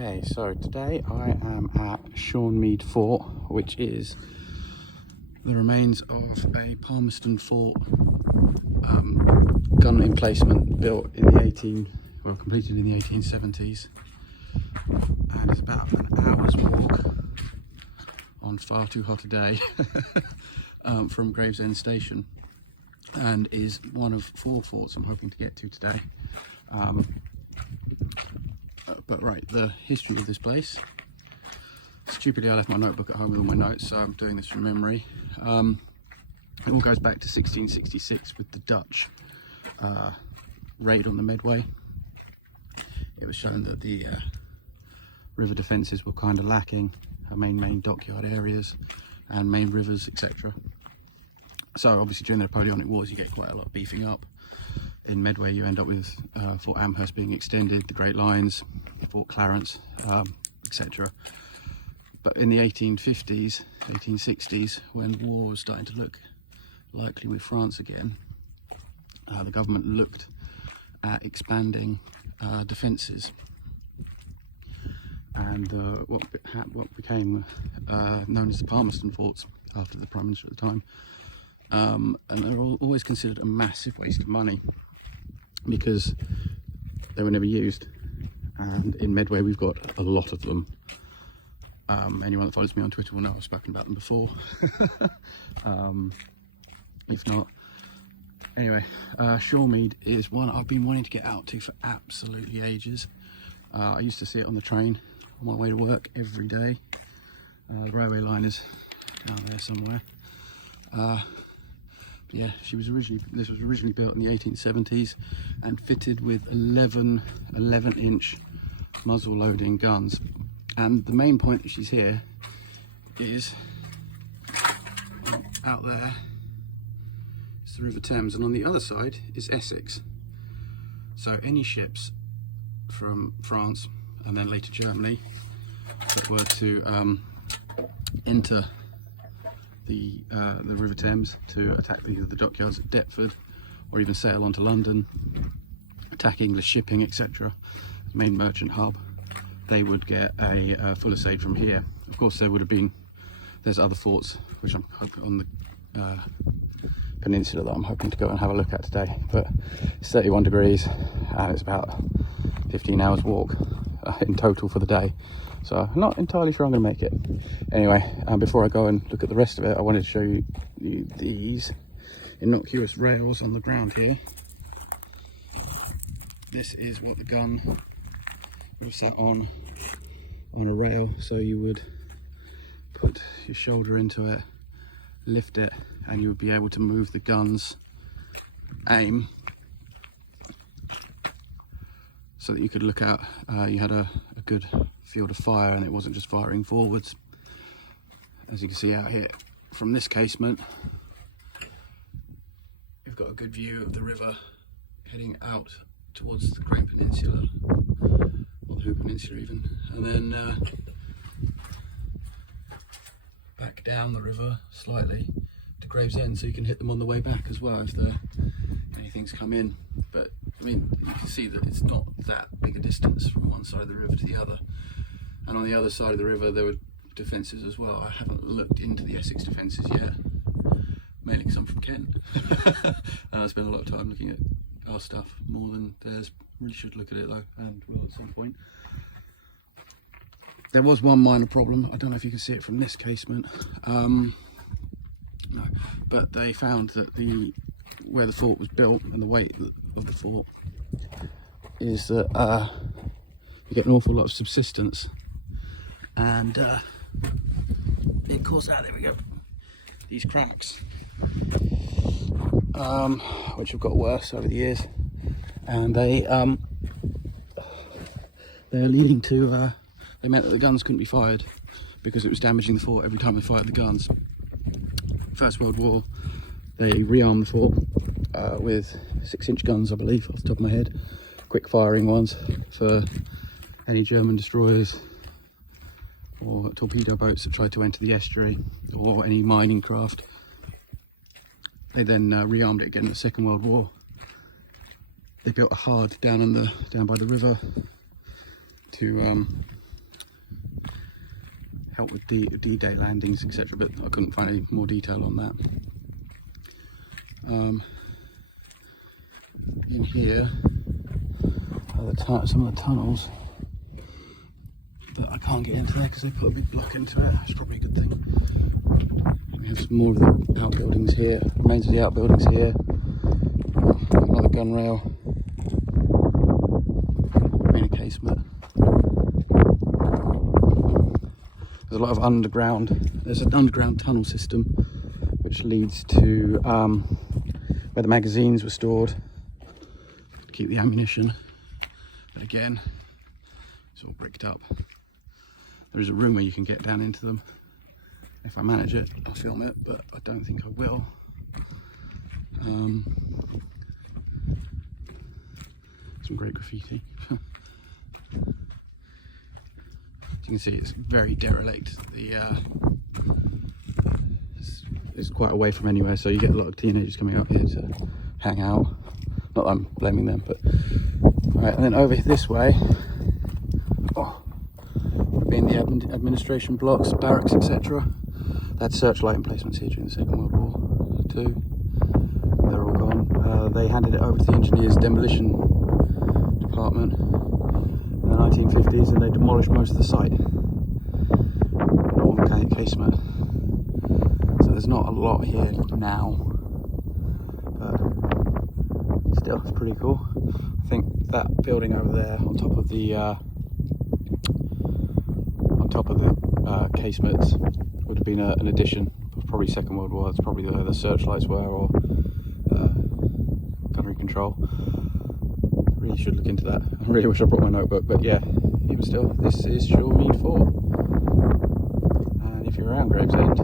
Okay, so today I am at Shoremead Fort, which is the remains of a Palmerston fort, gun emplacement built in the completed in the 1870s, and it's about an hour's walk on far too hot a day from Gravesend Station, and is one of 4 forts I'm hoping to get to today. But right, the history of this place. Stupidly, I left my notebook at home with all my notes, so I'm doing this from memory. It all goes back to 1666 with the Dutch raid on the Medway. It was shown that the river defences were kind of lacking, main dockyard areas and main rivers, etc. So obviously during the Napoleonic Wars you get quite a lot of beefing up. In Medway you end up with Fort Amherst being extended, the Great Lines, Fort Clarence, etc. But in the 1850s, 1860s, when war was starting to look likely with France again, the government looked at expanding defences, and what became known as the Palmerston forts after the Prime Minister at the time, and they were always considered a massive waste of money because they were never used. And in Medway we've got a lot of them. Anyone that follows me on Twitter will know I've spoken about them before. If not, anyway, Shoremead is one I've been wanting to get out to for absolutely ages. I used to see it on the train on my way to work every day. The railway line is down there somewhere. Yeah, this was originally built in the 1870s and fitted with 11-inch muzzle loading guns. And the main point that she's here is out there is the River Thames, and on the other side is Essex. So any ships from France and then later Germany that were to enter the River Thames to attack either the dockyards at Deptford or even sail on to London, attack English shipping, etc., the main merchant hub, they would get a full aid from here. Of course there's other forts which I'm hoping on the peninsula that I'm hoping to go and have a look at today, but it's 31 degrees and it's about 15 hours walk in total for the day. So I'm not entirely sure I'm going to make it. Anyway, before I go and look at the rest of it, I wanted to show you these innocuous rails on the ground here. This is what the gun would have sat on a rail. So you would put your shoulder into it, lift it, and you would be able to move the gun's aim so that you could look out. You had a good field of fire and it wasn't just firing forwards. As you can see out here from this casement, you've got a good view of the river heading out towards the Great Peninsula, or the Hoop Peninsula even, and then back down the river slightly to Gravesend, so you can hit them on the way back as well if anything's come in. But I mean, you can see that it's not that big a distance from one side of the river to the other, and on the other side of the river there were defences as well. I haven't looked into the Essex defences yet, mainly because I'm from Kent. And I spend a lot of time looking at our stuff more than theirs. Really should look at it though, and will at some point. There was one minor problem. I don't know if you can see it from this casement. No, but they found that where the fort was built and the weight of the fort is that you get an awful lot of subsidence, and it caused there we go, these cracks, which have got worse over the years, and they're leading to they meant that the guns couldn't be fired because it was damaging the fort every time they fired the guns. First World War, they rearmed the fort with 6-inch guns, I believe, off the top of my head, quick firing ones for any German destroyers or torpedo boats that tried to enter the estuary, or any mining craft. They then rearmed it again in the Second World War. They built a hard down by the river to help with D-Day landings, etc. But I couldn't find any more detail on that. In here are some of the tunnels that I can't get into there because they put a big block into it. That's probably a good thing. We have some more of the outbuildings here, remains of the outbuildings here. Another gun rail, marina casement. There's a lot of underground. There's an underground tunnel system which leads to where the magazines were stored to keep the ammunition. But again, it's all bricked up. There is a room where you can get down into them. If I manage it, I'll film it, but I don't think I will. Some great graffiti. As you can see, it's very derelict. It's quite away from anywhere, so you get a lot of teenagers coming up here to hang out. Not that I'm blaming them, but all right. And then over this way, would be in the administration blocks, barracks, etc. They had searchlight emplacements here during the Second World War too. They're all gone. They handed it over to the engineers' demolition department in the 1950s, and they demolished most of the site. Normal casement. So there's not a lot here now, but still, it's pretty cool. I think that building over there, on top of the casements, would have been an addition. Probably Second World War. It's probably where the searchlights were, or gunnery control. Really should look into that. I really wish I brought my notebook, but yeah, even still, this is Shoremead Fort. And if you're around Gravesend,